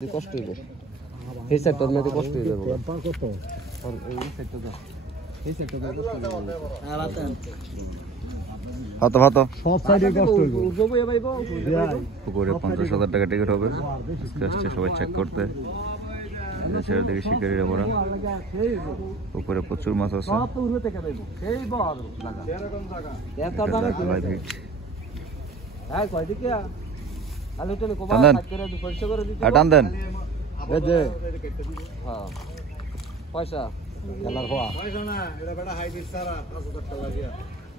কষ্ট হইব এই সাইডটার মধ্যে কষ্ট হয়ে যাবে কত আর এই সাইডটা দাও এই সাইডটা কষ্ট হইব আর আতেন কত কত সব সাইডে কষ্ট হইব জবই ভাইব উপরে 50,000 টাকা টিকিট হবে আসছে সবাই চেক করতে ছেড়ে দিকে শিকারীরা বড় উপরে প্রচুর মাছ আছে সব তো উড়তে থেকে দেব সেই বড় লাগা এরকম জায়গা এত জায়গা কি হ্যাঁ কই দিকে আলু টলে কোবা কাট করে দি পয়সা করে দিতে টান দেন এই যে হ্যাঁ পয়সা কালার হওয়া পয়সা না এটা বড় হাইব্রিড সারা 5000 টাকা লাগিয়া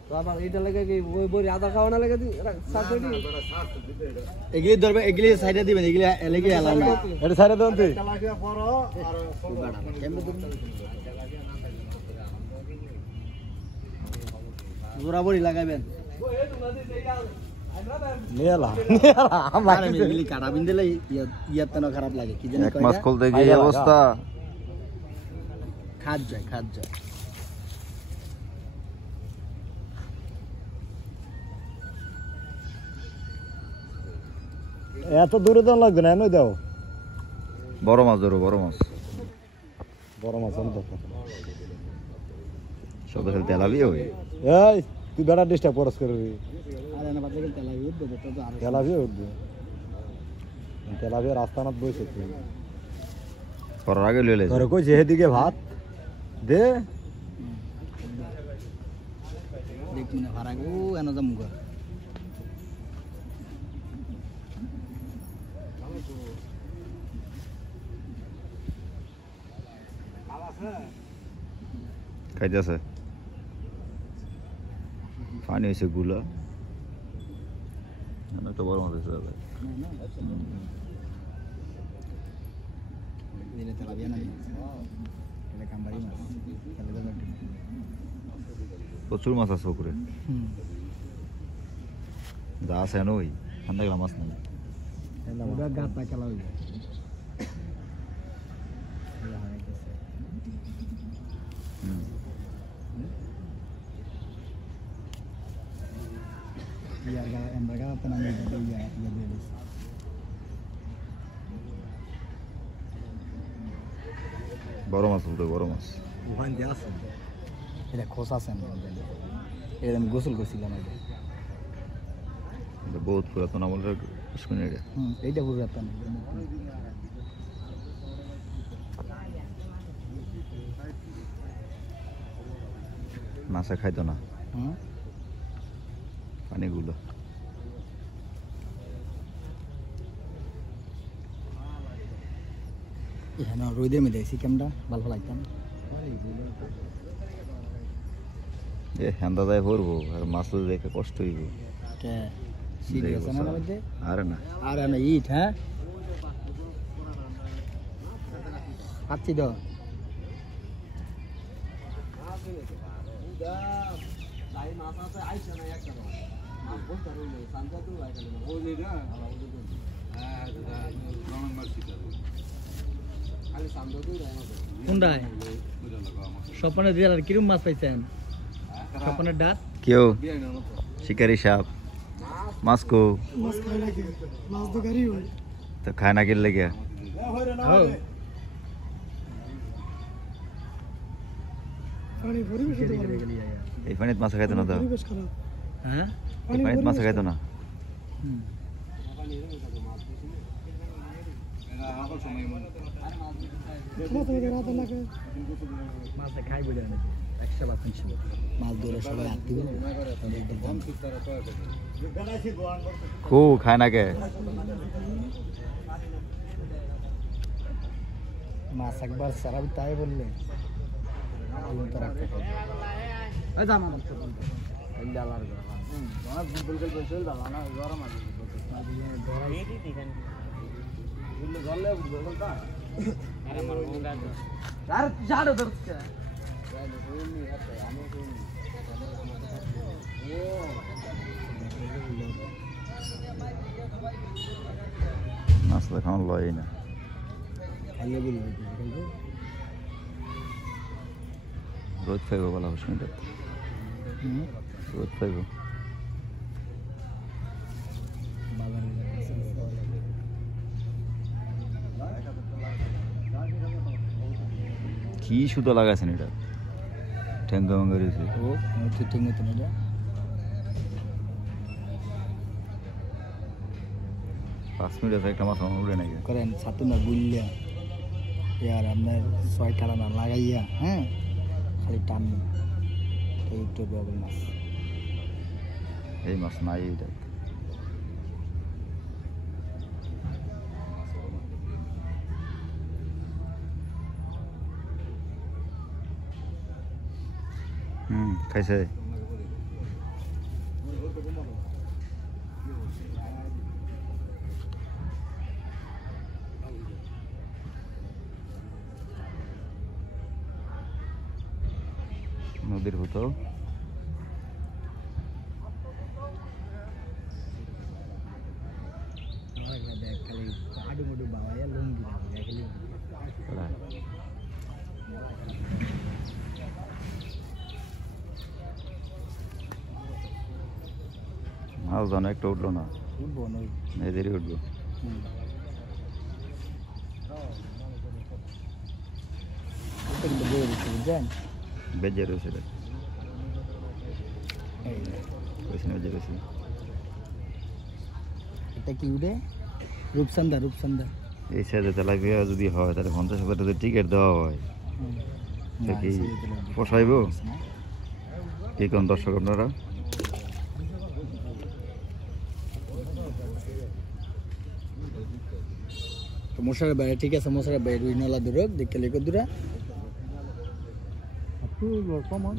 তো আবার এইটা লাগে কি ওই বড়ি আদা খাওয়া না লাগে দি সাথে দি বড় সার দিতে এটা এগুলি ধরবে এগুলি সাইডে দিবেন এগুলি এলাকি এলাও না এটা সাইডে দেন তুই টাকা লাগিয়া পড়ো আর জোড়া বড়ি লাগাইবেন নিয়ালা আর এগুলি কাটা বিন দিলে ইয়াতে না খারাপ লাগে কি জানি এক মাস খুলতে গিয়ে অবস্থা খাদ যায় এত দূরে দেন লাগবে না এমনি দাও বড় মাছ ধরো বড় মাছ বড় মাছ আমি দেখো সব তো তেলাবি হবে এই তুই বেড়া ডিস্টার্ব করস করে আর এনে বাজে গেল তেলা উঠবে তো আর তেলাভি উঠবে তেলাভি রাস্তা না বসে তুই করার আগে লইলে তোর কই যেদিকে ভাত দে দেখি না ভাড়া গো এনে যাম গো খাইতেছে পানি হয়েছে গুলা একটা বড় মাছ হয়েছে দিলে তেলা বিয়া না এটা কামবাড়ি মাছ তেলা দেবে প্রচুর মাছ আছে পুকুরে যা আছে না ওই ঠান্ডা গেলা মাছ নেই পুরা গাত পা খেলা হইবে ইয়ার গা এমরা গা তো না ইয়া দিয়ে বড় মাছ বলতে বড় মাছ ওখান দিয়ে আছে এটা খোসা আছে এটা আমি গোসল করছিলাম এটা এটা বহুত পুরাতন আমলের শুনে এটা এইটা পুরো রাত না মাছে খাইতো না পানিগুলো এখানে রোদের মধ্যে সিকেমটা ভালো লাগতাম এ হ্যান্দা যায় ভরবো আর মাছ তো দেখে কষ্ট হইব কে সিরিয়াস না মধ্যে আরে না আর না ইট হ্যাঁ আচ্ছি দাও কোনটায় স্বপনের দিয়ে আর কিরম মাছ পাইছেন স্বপনের ডাক কেউ শিকারি সাপ মাছকো তো খায় না কিনলে গিয়া এই পানিত মাছ খাইতো না তো হ্যাঁ এই পানিত মাছ খাইতো না মাছ খাই বলে একশো বার মাছ ধরে সবাই হাত দিবে খু খায় না কে মাছ একবার সারা তাই বললে মাছ দেখানো লয় না খাইয়ে বলি রোজ খাইব বলা শুনতে রোজ খাইব বাগানে কি সুতো লাগাইছেন এটা ঠ্যাঙ্গা ভাঙ্গা রয়েছে ও তুই ঠিক মতো না 5 মিনিট আছে একটা মাছ উড়ে নাকি করেন ছাতু না গুলিয়া ইয়ার আপনার 6 টানা না লাগাইয়া হ্যাঁ খালি টান এই তো বগল মাছ এই মাছ নাই এটা খাইছে নদীর হতো খালি আডু মুডু বাবাইয়া লুঙ্গি খালি মাছ জানো একটা উঠলো না উঠবো না এদেরই উঠবো বুঝছেন বেজে রয়েছে বেজে রয়েছে এটা কি উঠে রূপসন্দা রূপসন্দা এই সাইডে তেলাপিয়া যদি হয় তাহলে 50,000 টাকা টিকিট দেওয়া হয় তা কি পোষাইব কি কোন দর্শক আপনারা মশার বাইরে ঠিক আছে মশার বাইরে রুই নালা দূর দেখতে লেগে দূরা কমন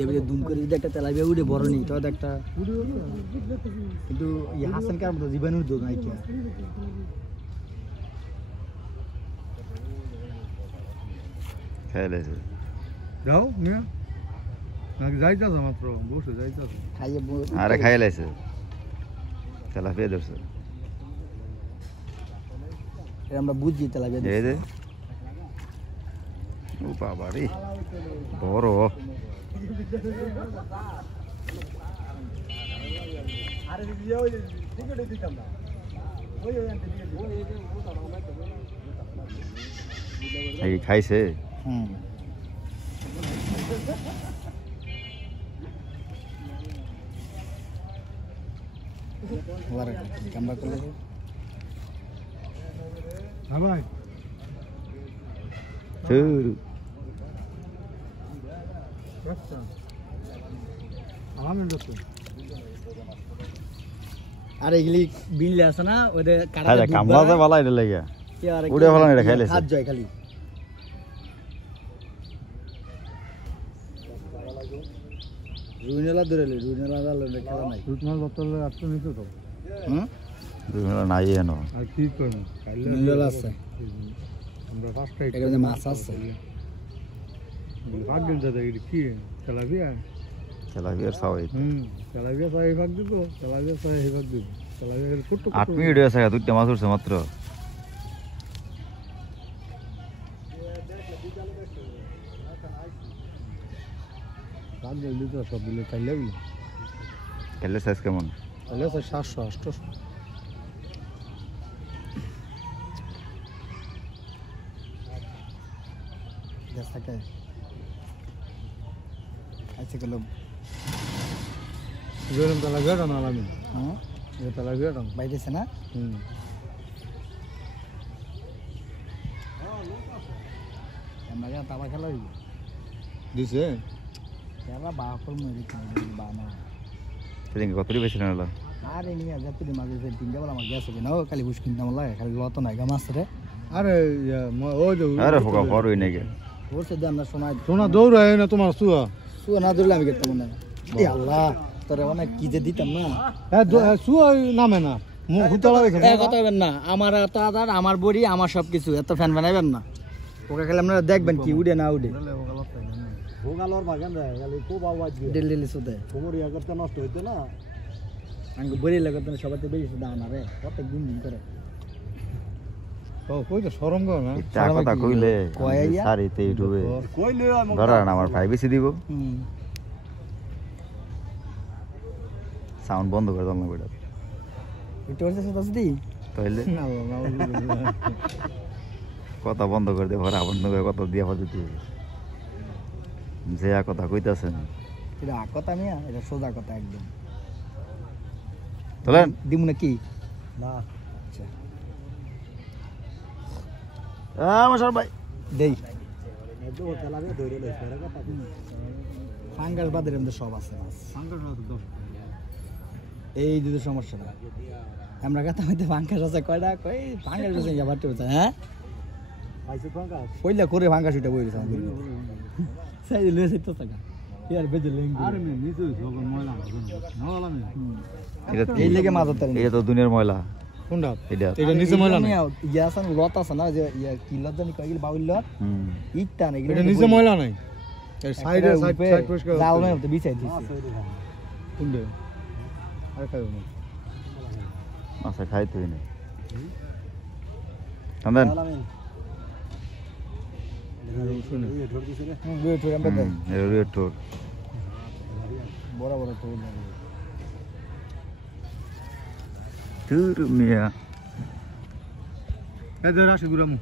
এবারে দুম করে যদি একটা তেলাপিয়া উঠে বড় নি তাহলে একটা কিন্তু ইয়ে হাসান কার মতো জীবাণুর দোক নাই কি খেলেছে যাও মিয়া নাকি যাইতাছ মাত্র বসে যাইতাছ খাইয়ে আরে খাই লাইছে তেলাপিয়া ধরছে আমরা বুঝছি তেলাপিয়া এই যে ও বাবা রে বড় আরে দিয়ে ওই টিকেট দিতাম না ওই এই খাইছে হুম ওরা কামরা করলে হ্যাঁ ভাই শুরু আচ্ছা আমি দেখো আর এগুলি বিনলে আছে না ওদের আরে কামলাতে বালা এটা লাগা উড়ে ফেলান এটা খাইলেছে হাত যায় খালি রুইনালা ধরে রুইনালা খেলা নাই রুটমাল দত্তলে আসতে নিতে তো হুম দুই মেলা নাই এনো আর কি করব রুইনালা আছে আমরা ফার্স্ট টাইম এখানে মাছ আছে ভাগ দিন দাদা এটা কি তেলাপিয়া তেলাপিয়ার সবাই তেলাপিয়া সাই ভাগ দিব তেলাপিয়া সাই ভাগ দিব তেলাপিয়া ছোট 8 মিনিট হয়েছে দুইটা মাছ উঠছে মাত্র ভাগ দিলে তো সব দিলে খাইলে খেলে সাইজ কেমন তাহলে 700 800 দেখাকে আচ্ছা গেল গরম তেলাপিয়া না আমি হ্যাঁ ये तेलापिया ना বাইরেছে না আমরা যা তাবা খেলা হইব দিছে খেলা বাপর মরে বানা সেদিন কতটি বেশি না হলো আরে নিয়ে যাত্রী মাঝে যে তিনটা বেলা আমার গ্যাস হবে না খালি বুঝ কিনতে আমার লাগে খালি লত নাই গা মাছ রে আরে ও যে আরে ফোকা বড়ই নাকি ওর সাথে আমরা শোনা সোনা দৌড়ায় না তোমার সুয়া শুয়ে না ধরলে আমি গেতাম না এ আল্লাহ তোরে অনেক কি যে দিতাম না সুয়া নামে না হুতলা দেখে কথা বলবেন না আমার এত আদার আমার বড়ি আমার সব কিছু এত ফ্যান বানাইবেন না ওকে খালি আপনারা দেখবেন কি উড়ে না উড়ে ভোগালোর বাগান রে খালি খুব আওয়াজ দিয়ে ডেলি ডেলি সুতে কোমর ইয়াগতে নষ্ট হইতো না আমি বড়ি লাগাতে সবাই বেশি দাও না রে কত দিন দিন করে ও কই তো শরম গো না তা কথা কইলে কয়াইয়া? সারিতে ইউটিউবে কইলে ধরান আমার ভাই বেশি দিব সাউন্ড বন্ধ করে দাও না বেটা একটু হচ্ছে সেটা যদি তাইলে কথা বন্ধ করে দিয়ে পরে আবার নৌকা কথা দিয়ে আবার দিতে যে কথা কইতাছেন এটা কথা মিয়া, এটা সোজা কথা একদম। তোলেন দিমু না কি? না আচ্ছা মশার ভাই দেই। একদম তেলাপিয়া ধরে লইছে এর কথা কি ফাঙ্গাস বাদের মধ্যে সব আছে মাছ। সাঙ্গার না তো 10 এই দুটো সমস্যা না। আমরা কথা মধ্যে ফাঙ্গাস আছে কয়টা, কই ফাঙ্গাস আছে আবার তো হ্যাঁ আইছে ফাঙ্কা পয়লা করে ফাঙ্গাস উঠে বই দিছে আমাদের সাই লয়ে যেত টাকা ইয়ার বেজে লেঙ্গি। আরে মে নিচে সব ময়লা নলাম এই লেগে মাছ ধরতে এটা তো দুনিয়ার ময়লা কোনটা এটা এটা নিচে ময়লা নাই, ইয়া আছে না, লত আছে না, যে ইয়া কি লত জানি কইল বাউল লত ইটটা না, এটা নিচে ময়লা নাই, এর সাইডে সাইড পরিষ্কার জাল নাই তো বিছাই দিছি। কোনটা আরে খাইও না মাছ খাইতে না কান্দেন শুনে দুই ঠোর আমরা দেই রেড টোর বড় বড় ঠোর। তুর মিয়া এদের আসি গুরামু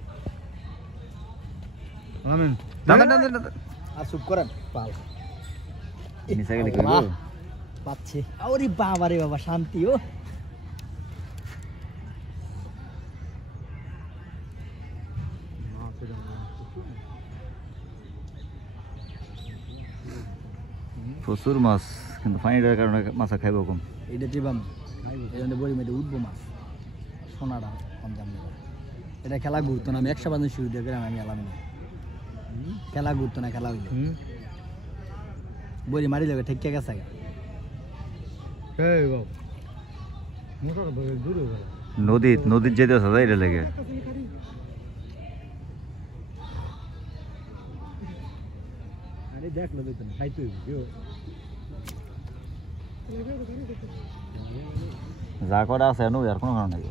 আমেন দাদা আর চুপ করেন পাল নিচে গেলে কইব বাহ, পাচ্ছি। ওরে বাবা রে বাবা, শান্তি। ও প্রচুর মাছ কিন্তু পানিটার কারণে মাছ খাইব কম এটা টিবাম এই জন্য বড়ি মেয়েদের উঠবো মাছ সোনাটা কম দাম নেই। এটা খেলা ঘুরতো না, আমি 100 বাজে শুরু দিয়ে গেলাম, আমি এলাম না খেলা ঘুরতো না, খেলা হইলো বড়ি মারি যাবে ঠিক গেছে গা। এই বাবা মোটর বড় দূরে গেল নদীর যেতে আছে এটা লেগে আরে দেখ না দেখুন খাইতে হইব যা করা আছে নু আর কোনো কারণ নাই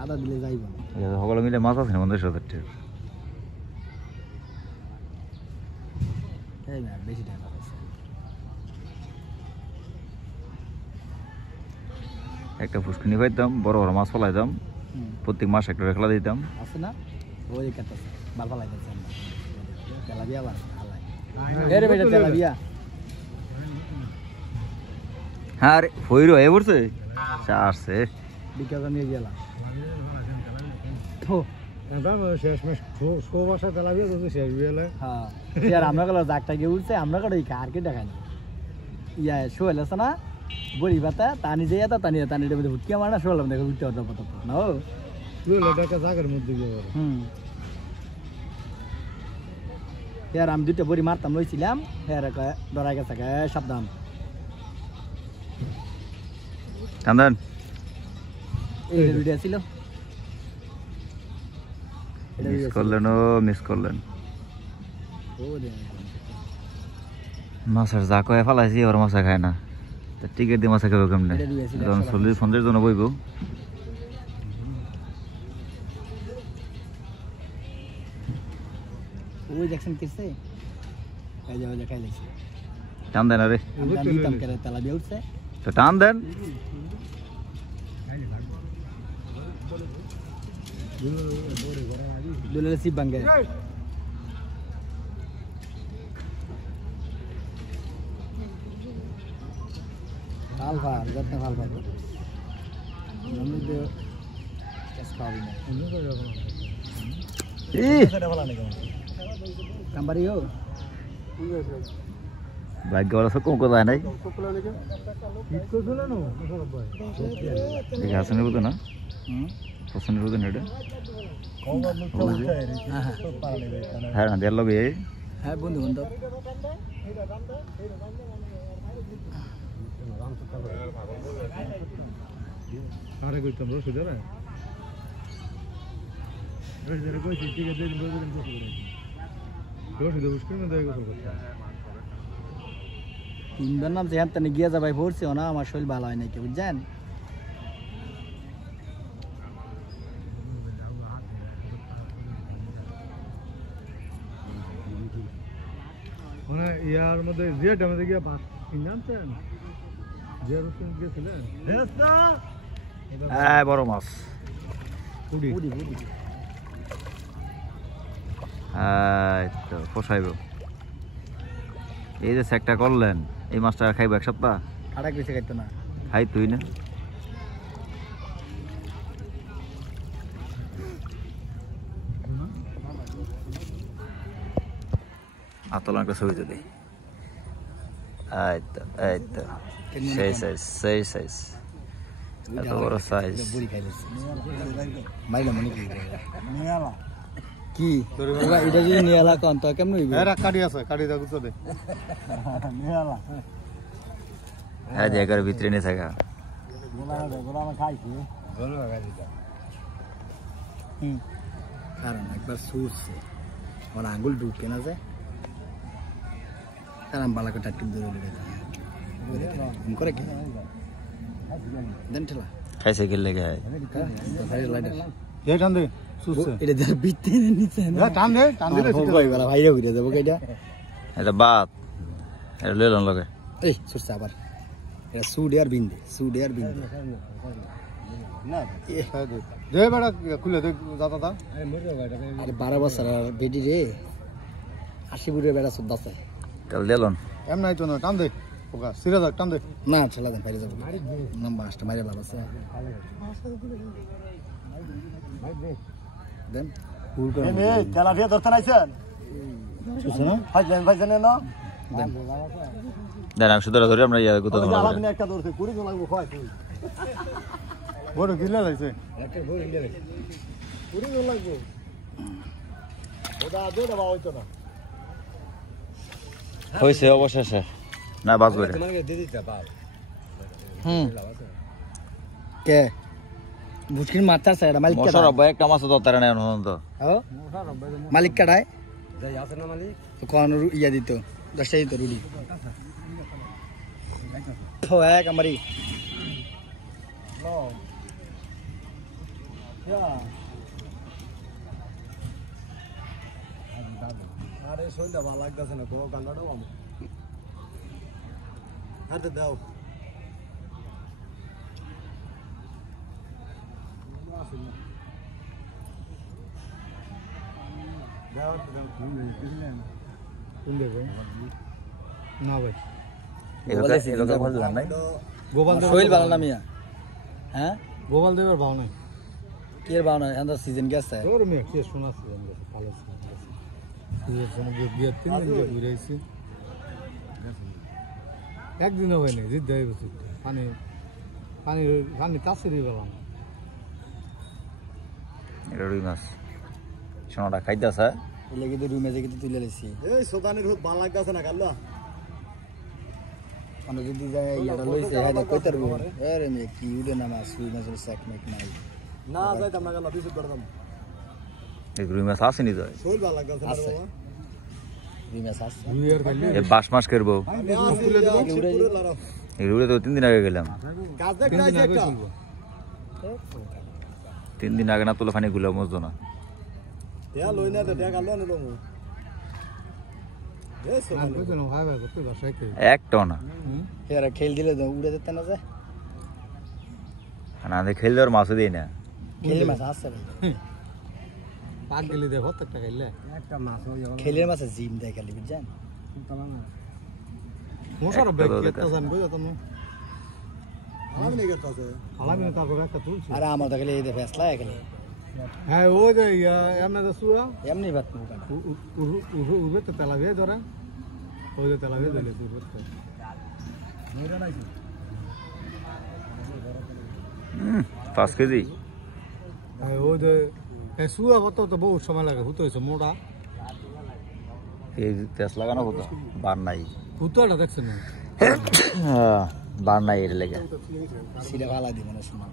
আদা দিলে যাইব না। সকলে মিলে মাছ আছে না 50,000 টাকা এই না বেশি টাকা আছে। একটা ফুসকুনি পাইতাম বড় বড় মাছ ফলাইতাম প্রত্যেক মাস একটা রেখলা দিতাম আছে না ওই কাটছে বাল বাল লাগছে আমরা তেলাবিয়া বাল আলাই এরে বেটা তেলাবিয়া হ্যাঁ রে ফইরো এ পড়ছে আসছে বিকাজ নিয়ে গেলাম তো শেষ মাস শোবাসা তেলাপিয়া তো শেষ বেলা হ্যাঁ আর আমরা গেল জাগটা গিয়ে উঠছে, আমরা গেল এই কারকে দেখাই না ইয়া শোয়েল আছে না বড়ি পাতা টানি যাই তা টানি টানিটার মধ্যে হুটকিয়া মারা শোলাম দেখো উঠতে হতো পত না ও একটা জায়গার মধ্যে গিয়ে আর আমি দুটো বড়ি মারতাম লইছিলাম, হ্যাঁ ডরাই গেছে সাবধান। কান্দেন এই ভিডিও ছিল মিস করলেন ও দে মাছের যা কয়ে ফেলাইছি ওর মাছ খায় না টিকিট দিয়ে মাছ খাবে কেমনে যখন 40-50 জন বইব ওই দেখছেন কিসে এই যে খাই লাইছি টান দেন আরে আমরা দিতাম করে তেলাবিয়া উঠছে তো টান দেন দুলে সিপ ভাঙে আলফা যত্ন আলফা আমি তো কাজ খাবি না কাম্বারিও ভাগ্য ওরা সব কম কোথায় নাই দেখে হাসানের বুঝো না হাসানের বুঝো না এটা হ্যাঁ না দেড় লগে হ্যাঁ বন্ধু বান্ধব আরে কইতাম রসুদের রসুদের কইছি ঠিক আছে রসুদের বুঝতে না দেয় গোসল করতে তিনবার নাম যেখান থেকে গিয়ে যাবাই পড়ছে না, আমার শরীর ভালো হয় নাকি বুঝছেন। মানে ইয়ার মধ্যে যে মধ্যে গিয়ে বাস জানতেন যে রসুন গিয়েছিলেন হ্যাঁ বড় মাছ পুরি পুরি পুরি তো পোষাইব। এই যে সেকটা করলেন, এই মাছটা খাইব এক সপ্তাহ? আড়াই বেশি খাইতো না। খাই তুই না? আতলা একটা ছবি তুলি। এই তো সেই সাইজ এত বড় সাইজ। বুড়ি খাইলেছে মাইলাম মনে কি এটা যদি নিয়ে এলা কন তো কেমন হইবে? এরা কাটি আছে, কাটি দা গুছো দে হ্যাঁ যে এগার ভিতরে নিয়ে থাকা কারণ একবার সুরছে আমার আঙ্গুল ঢুকে না যায়, কারণ বালাকে টাটকে দূরে করে কি দেন ঠেলা খাইছে কি লেগে দে টান দে সুসছে এটা যার বিতে নিচে না টান দে দিলে ভাই বালা ভাইরে ঘুরে যাবো কইটা এটা বাত এটা লইলাম লগে। এই সুরছে আবার এটা সুড আর বিন্দে না দে বড় খুলে দে দাদা দা আরে 12 বছর আর বেডি রে 80 বুড়ে বেড়া সব দাসে কাল দিলন এম নাই তো না টান দে ওকা সিরা দা টান দে না ঠেলা দেন বাইরে যাবো নাম্বার আসতে মাইরে লাভ আছে দেন ফুল করে এনে তেলাপিয়া ধরতে নাইছেন সুসছে না ভাইজান না দেন আমি সুতরা ধরে আমরা ইয়া গুতো দিলাম। আলামিনে একটা ধরতে কুড়ি জন লাগবো কয় বড় গিলা লাইছে একটা বড় গিলা লাইছে কুড়ি জন লাগবো ওদা দে দাও হইতো না হইছে অবশেষে না বাস করে কে বুঝকিন মারতা সাইডা মালিক কে মশার ভাই একটা মাছ তো তারা নেন হন তো মালিক কাটায় তো কোন ইয়া দিত 10 দিত রুডি তো এক আমারি আরে সইলা ভালো লাগতাছে না তো গান্ডাটাও আমি হাতে দাও না ভাই এরকম বললাম নাই গোপাল শৈল ভালো না মিয়া হ্যাঁ গোপাল দেবের ভাও নাই কি এর ভাবনা এন্ড সিজন গেছে ওর মেয়ে কি শোনা সিজন গেছে ভালো সিজন গেছে গিয়ে 3 দিন ঘুরে আইছি একদিনও হয় না জিদ দেয় বসে পানি পানি পানি কাছে গেলাম এটা রুই মাছ সোনাটা খাইতাছে এই লাগি তো রুমে থেকে তুলে লাইছি এই সোদানির খুব ভালো লাগতাছে না কাল্লা আমরা যদি যাই ইয়াটা লইছে হাইদা কইতার গো আরে মে কি উড়ে না মাছ রুই মাছের সাক মেক নাই না যাইতাম না কাল্লা বিশুদ্ধ করতাম এই রুই মাছ আসেনি তো শৈল ভালো লাগতাছে না আছে। বাবা রুই মাছ আছে দুইয়ার খাইলে এই বাস মাছ করবো আমি আসলে দেব পুরো লড়াও এই রুড়ে তো 3 দিন আগে গেলাম। কাজ দেখ না একটা 3 দিন আগে না তুলে ফানি গুলো মজতো না। দেয়া লই না তো দেয়া কাল্লা না লমু এই সোদানি কইছো না ভাই ভাই কত ভাষায় কই একটাও না এরা খেল দিলে তো উড়ে যেতে না যায় না দে খেল দেওয়ার মাছও দেই না খেলে মাছ আছে পাক গেলে দে কত টাকা খাইলে একটা মাছ খেলের মাছ জিম দেয় খালি বুঝছেন মশার একটা ব্যাগ তো একটা জান কই যেত না আলামিনে গেতাছে আলামিনে তারপর একটা তুলছি আর আমার তো খালি এই দে ফেসলা খালি হ্যাঁ ওই যে এমনে তো সুরা এমনি বাত মুকা উড়বে তো তেলাপিয়া ধরে ওই যে তেলাপিয়া দিলে তুই করতে মেরা নাই 5 কেজি হ্যাঁ ওই যে সুরা কত তো বহু সময় লাগে হুতো হইছে মোটা এই তেস লাগানো হতো বার নাই হুতোটা দেখছেন না বার নাই এর লেগে সিরা ভালা দিব না শোনা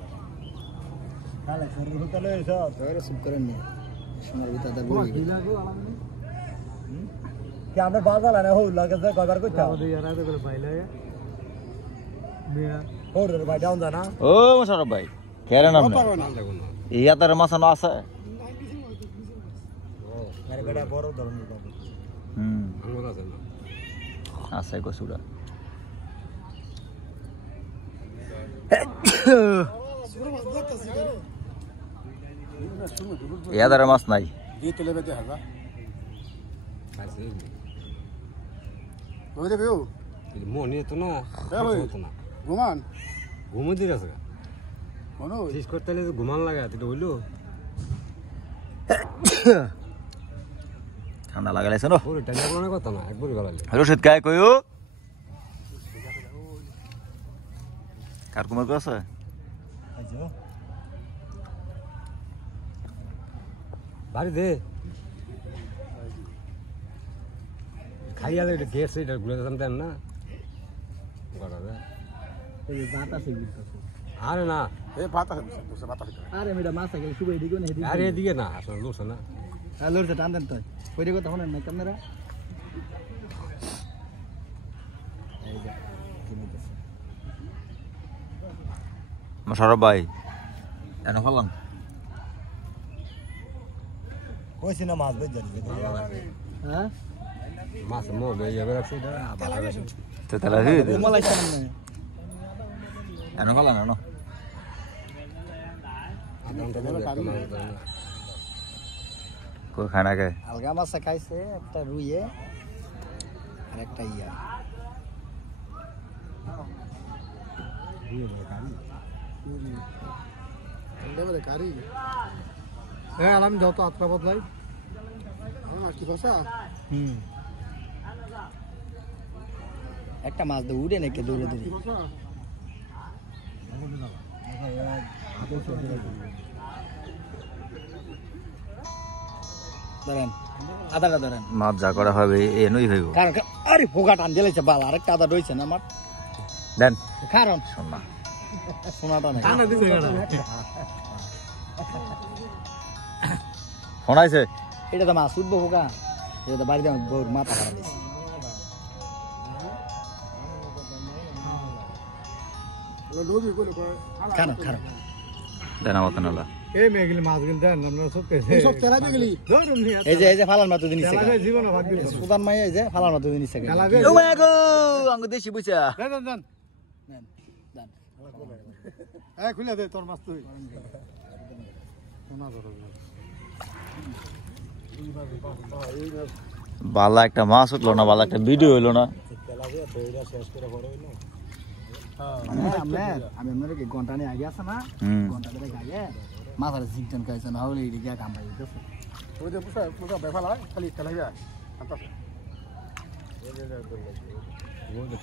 কালে শরীর হুতো লই সব তোরে সুপ করেন নি সোনার ভিতর দা বই কি আমরা বাজার না হো লাগে যে কয়বার কইতা আমাদের ইয়ারা তো করে পাইলে মিয়া ওর ভাই ডাউন দা না ও মশারফ ভাই কেরে নাম ইয়া তার মাছ না আছে মেরে গড়া বড় ধরনের পাবো আছে কসুরা এই আদারের মাছ নাই দিয়ে তেলে বেঁধে হালকা ওই দেবে মনে তো না ঘুমান ঘুমো দিয়ে আছে মনো শেষ করতে হলে ঘুমান লাগে তুই বললো ঠান্ডা লাগাইছে না ওরে টেনশন করার কথা না একবারই গলালে রশিদ গায়ে কইও কার কুমার কো আছে বাড়ি দে খাইয়ালে এটা গ্যাস এটা ঘুরে যেতাম দেন না গড়াবে এই বাতাস ঘুরতেছে আরে না এ ভাত আছে দুসরা ভাত আছে আরে মেয়েটা মাছ গেলে শুভ এদিকে না এদিকে আরে এদিকে না আসলে লোস না হ্যাঁ লড়ছে টান দেন তো কইরে কথা শোনেন না ক্যামেরা এই যে কিনেতেছে মোশারফ ভাই এন হলাম কইছি না মাছ বেজ জানি হ্যাঁ মাছ মো বেয়ে রাখছি এটা আবার তো তাহলে হই মালাই সামনে এন হলাম না কই খানা কে আলগা মাছ খাইছে একটা রুইয়ে আর একটা ইয়া দেবে কারি হ্যাঁ আলাম যত আত্মা বদলাই আমার কি কথা একটা মাছ দিয়ে উড়ে নাকি দৌড়ে দৌড়ে ধরেন আদাটা ধরেন মাছ যা করা হবে এনই হইব কারণ আরে পোকা টান দিলেছে বাল আরেকটা আদা রয়েছে না আমার দেন কারণ শোন না সোনাটা নাকি শোনাইছে এটা তো মাছ উঠবো পোকা এটা তো বাড়িতে আমার বউর মাথা খারাপ দিয়েছে খারাপ খারাপ দেন আমার তো নালা এই মেয়েগুলি মাছগুলি দেন আমরা সব পেয়েছি সব তেলা দিগুলি এই যে ফালার মাত্র জিনিস জীবন ভাগ দিল সুদান মাই এই যে ফালার মাত্র জিনিস ও মা গো আঙ্গু দেশি বুঝা দেন দেন দেন দেন এই খুলে দে তোর মাছ তুই বালা একটা মাছ উঠলো না বালা একটা ভিডিও হইলো না আমি আপনার কি ঘন্টা নিয়ে আগে আছে না ঘন্টা ধরে আগে মাথার জিগটান খাইছে না হলে এদিকে কাম পাই দিতেছে ওই যে পুরা বেফালা খালি তেলা যায়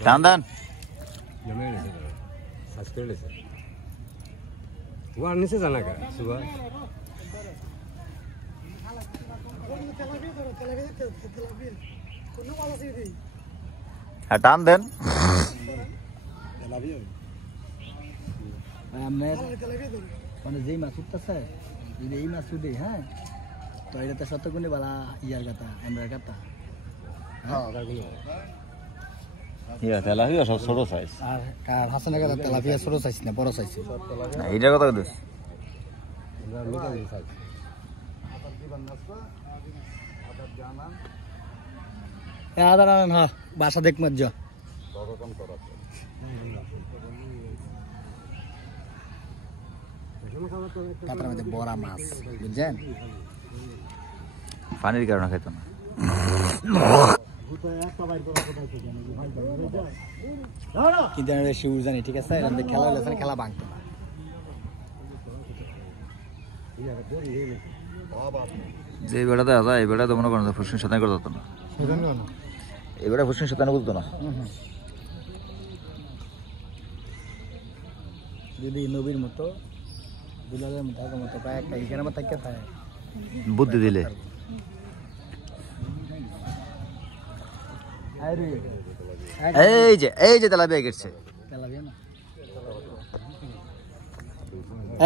টান দেন জমে গেছে সাজ করে লেছে ওয়ার নিচে জানা কা সুবা হ্যাঁ টান দেন আপনার মানে যেই মাছ উঠতেছে যদি এই মাছ উঠে হ্যাঁ তো এটাতে শতগুণে বালা ইয়ার কথা এমরার কথা ইয়া তেলা হইয়া সব ছোট সাইজ আর কার হাসানের কথা তেলাপিয়া ছোট চাইছি না বড় চাইছি না এইটার কথা কইছিস আদার আনেন হ্যাঁ বাসা দেখ মজ্জ পাতার মধ্যে বড়া মাছ বুঝছেন পানির কারণে খাইতো না কিন্তু আমি শিউর জানি ঠিক আছে এখান থেকে খেলা হলে খেলা ভাঙতো না যে বেড়াতে আসা এই বেড়াতে মনে করেন ফুসিন শতানি করে দিত না এই বেড়া ফুসিন শতানি বলতো না যদি নবীর মতো দুলালের মতো প্রায় একটা এখানে আমার থাকে থাকে বুদ্ধি দিলে এই যে তেলাপিয়া গেছে তেলাপিয়া না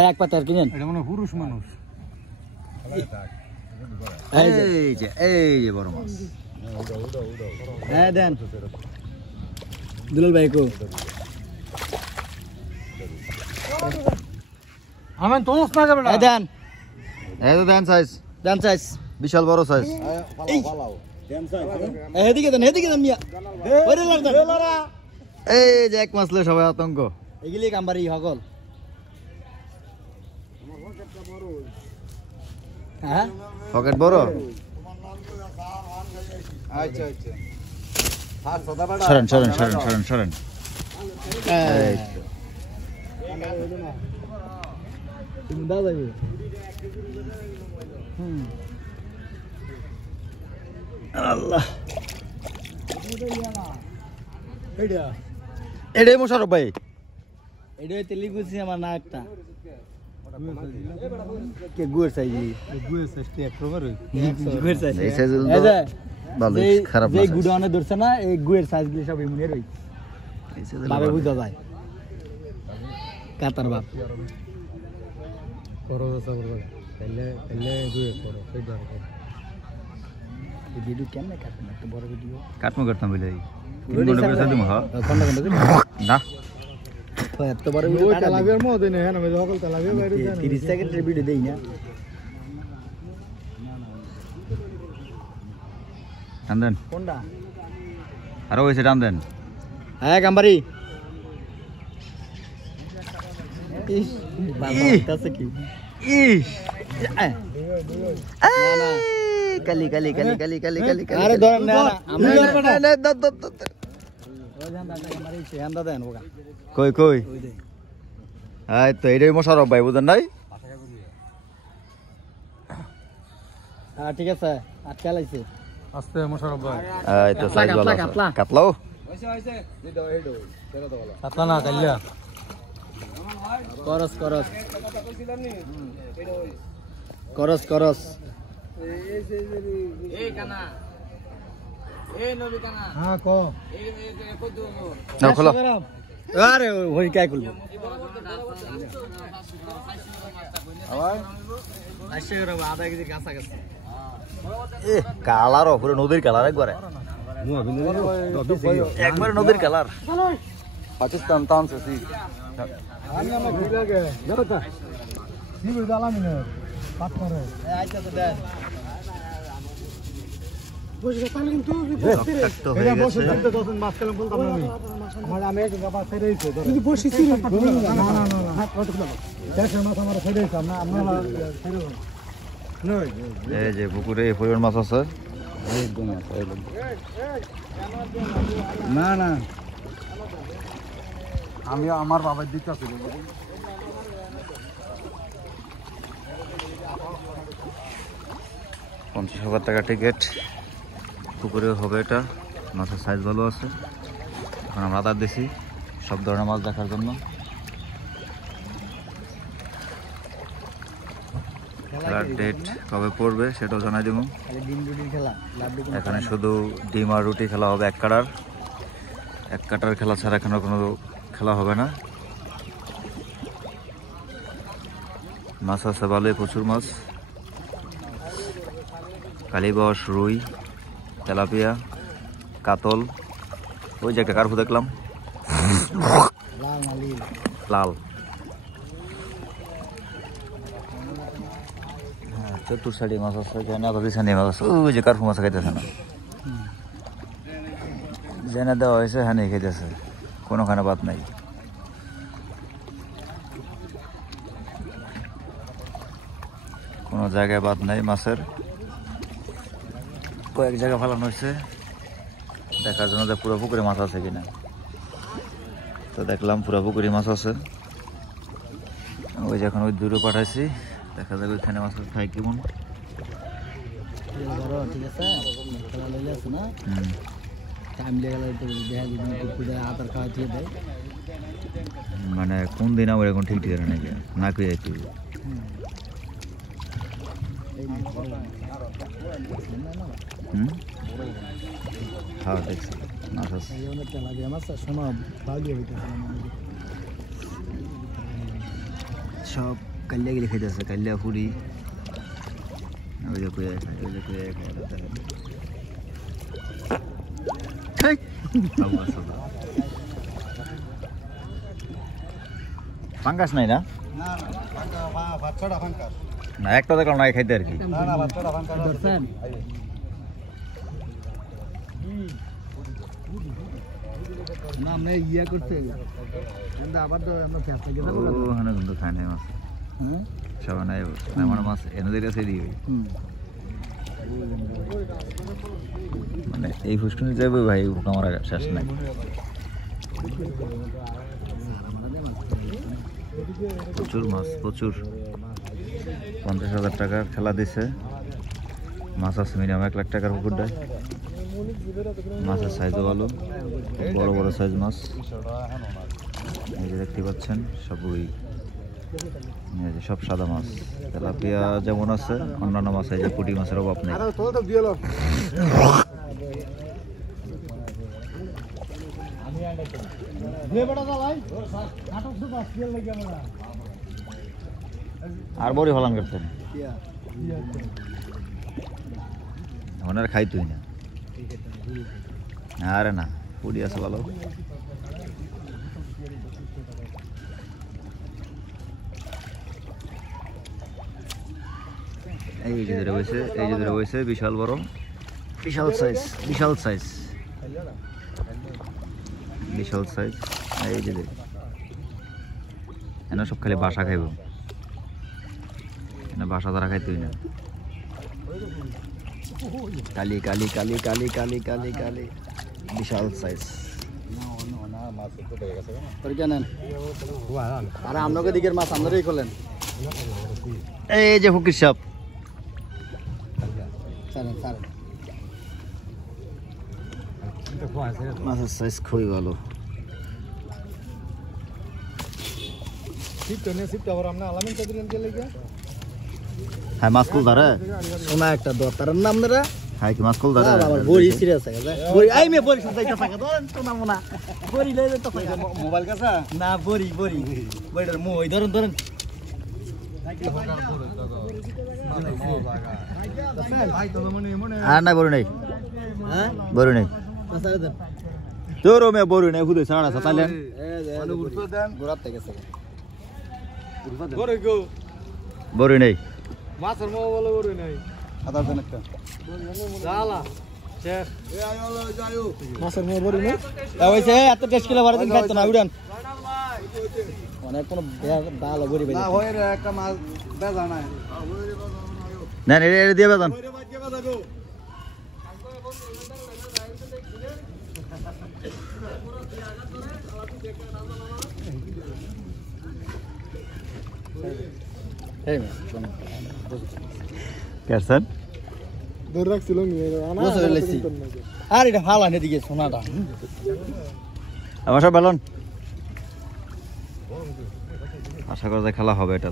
এক পাতার কিনেন এটা মনে পুরুষ মানুষ এই যে বড় মাছ হ্যাঁ দেন দুলাল ভাই কো আমি তোস না যাবে না দেন এই তো দেন সাইজ বিশাল বড় সাইজ এদিকে দেন মিয়া ওরে লাগ দেন এই যে এক মাছ লয়ে সবাই আতঙ্ক এগুলি কামবারি হগল হ্যাঁ পকেট বড় আচ্ছা আচ্ছা সরেন সরেন সরেন সরেন সরেন এই তো। তুমি দাও যাবে আল্লাহ এইটা এটাই মোশারফ ভাই এটা তেলি গুছি আমার না একটা কে গুয়ের সাইজ গুয়ে সস্তি এক প্রকার গুয়ের সাইজ এই সাইজ এই যে ভালো খারাপ না যে গুডানে ধরছে না এই গুয়ের সাইজ গুলি সব ইমুনের হই এই সাইজ বাবে বুঝা যায় কাতার বাপ করো সবর পহলে পহলে গুয়ে করো সেই দর এই ভিডিও কেমনে কাটবে একটা বড় ভিডিও কাটমো করতাম বলে তিন ঘন্টা করে দিমু হ্যাঁ খন্ড খন্ড না তো এত বড় ভিডিও ওই কাটা তালাবের মধ্যে নেই না আমি সকল তালাবের বাইরে 30 সেকেন্ডের ভিডিও দেই না টান দেন কোনটা আরো হয়েছে টান দেন হ্যাঁ গাম্বারি ইস বাবা কাছে কি ইস না না কালি কালি কালি কালি কালি কালি কালি আরে ধর না আমি ধরব না না দত দত ওই জানদা গাম্বারি সে আন্দা দেন ওগা কই কই ওই দে এই তো এটাই মোশারফ ভাই বুঝেন নাই হ্যাঁ ঠিক আছে আটকা লাইছে আস্তে মোশারফ ভাই এই তো সাইজ ভালো কাতলা। কাতলাও কাতলা না কালিয়া করস করস করস করস হ্যাঁ কো না খোলো আরে ওই কাই খুলবো আশে করে আধা কেজি কাঁচা কাঁচা এ কালার পুরো নদীর কালার একবারে একবারে নদীর কালার পাকিস্তান টানছে সি আমি আমার কি লাগে জানো তা নিবি দালামি না পাত করে আচ্ছা তো দেন বসে তাহলে কিন্তু তো হয়ে গেছে দশন মাছ কালাম বলতাম না আমি আমার আমি এক গাবা ছেড়ে দিতে কিন্তু বসে ছিল না না না না হাত কত না দেশে মাছ আমার ছেড়ে দিতাম না আমরা ছেড়ে দাও নই এই যে পুকুরে এই পরিমাণ মাছ আছে না না আমি আমার বাবার দিতে আছে 50,000 টাকা টিকিট পুকুরে হবে এটা মাছের সাইজ ভালো আছে এখন আমরা আদার দিছি সব ধরনের মাছ দেখার জন্য খেলার ডেট কবে পড়বে সেটাও জানাই দিব খালি ডিম রুটির খেলা লাড্ডু কোনো এখানে শুধু ডিম আর রুটি খেলা হবে এক কাটার খেলা ছাড়া এখানে কোনো খেলা হবে না মাছ আছে ভালোই প্রচুর মাছ কালীবাস রুই তেলাপিয়া কাতল ওই যে একটা কার্পু দেখলাম লাল নালি লাল হ্যাঁ চতুর সাইডে মাছ আছে যেন পিছনে মাছ আছে ওই যে কার্পু মাছ খাইতেছে না জেনে দেওয়া হয়েছে হ্যাঁ খাইতেছে কোনোখানে বাদ নাই কোনো জায়গায় বাদ নাই মাছের কয়েক জায়গা ফেলানো হয়েছে দেখার জন্য যে পুরো পুকুরে মাছ আছে কিনা তো দেখলাম পুরো পুকুরে মাছ আছে ওই যে এখন ওই দূরে পাঠাইছি দেখা যাবে ওইখানে মাছ খাই কেমন বড় ঠিক আছে খেলা লইলে আছে না টাইম লেগে গেলে তো দেখা দিবি কুকুরে আদার খাওয়া দিয়ে দেয় মানে কোন দিন আমার এখন ঠিক ঠিক নাকি না কই যাইতে হ্যাঁ দেখছি মাছ আছে এই অনেক খেলা দিয়ে মাছ শোনা ভালো হইতেছে সব কালিয়া গেলে খাইতেছে কালিয়া পুরি ওই যে কুয়া খাই ওই যে কুয়া খাই পাঙ্গাস নাই না না না ভাতছড়া ফাঙ্কা না একটা দেখলাম নাই খাইতে আর কি না না ভাতছড়া ফাঙ্কা ধরছেন না আমরা ইয়া করতে কিন্তু আবার তো আমরা ফেসে গেলাম ও হানা কিন্তু খায় নাই মাছ হ্যাঁ সবাই নাই আমার মাছ এনদের কাছে দিই মানে এই ফুসকুনি যাবে ভাই আমার শেষ নাই প্রচুর মাছ প্রচুর 50,000 টাকার খেলা দিছে মাছ আছে মিনিমাম 1 লাখ টাকার পুকুর দেয় মাছের সাইজও ভালো বড় বড় সাইজ মাছ এই যে দেখতে পাচ্ছেন সবই সব সাদা মাছ তেলাপিয়া যেমন আছে অন্যান্য মাছ এই যে পুঁটি মাছের অভাব নেই আর বড়ি হলাম করতেন ওনার খাই তুই না আরে না পুরি আছে ভালো এই যে ধরে বসে এই যে ধরে বসে বিশাল বড় বিশাল সাইজ এই যে এনে সব খালি বাসা খাইব এনে বাসা তারা খাইতেই না কালি কালি কালি কালি কালি কালি কালি বিশাল সাইজ আরে আপনাকে দিকের মাছ আপনারই খোলেন এই যে ফকির সাহেব মাছের সাইজ খুবই ভালো হ্যাঁ মাছ কুল ধরে সোনা একটা দরকার নাম ধরে হ্যাঁ কি মাছ কুল ধরে বড়ি সিরিয়াস আছে বড়ি আই মে বড়ি সাইতা থাকে ধরেন সোনা মোনা বড়ি লই যেতে থাকে মোবাইল কাছে না বড়ি বড়িটার মই ধরেন আর না বড় নেই হ্যাঁ বড় নেই মাছ আরে দেন তোর মে বড় নেই হুদে সাড়া সাতালেন গোড়াত থেকে গেছে বড় নেই মাছের মো বলে বড় নাই আদার দেন একটা জালা শেষ এ আয়ো যায়ো মাছের মই বড়ি না হইছে এত টেস্ট করে বারে দিন খাইতো না উড়ান অনেক কোন ভালো বড়ি না হয় রে একটা মাছ বেজা নাই না এটা দিয়ে বেতন কেসন দূর রাখছিল আর এটা হালা দিকে সোনাটা আমার সব বেলন আশা করা যায় খেলা হবে এটা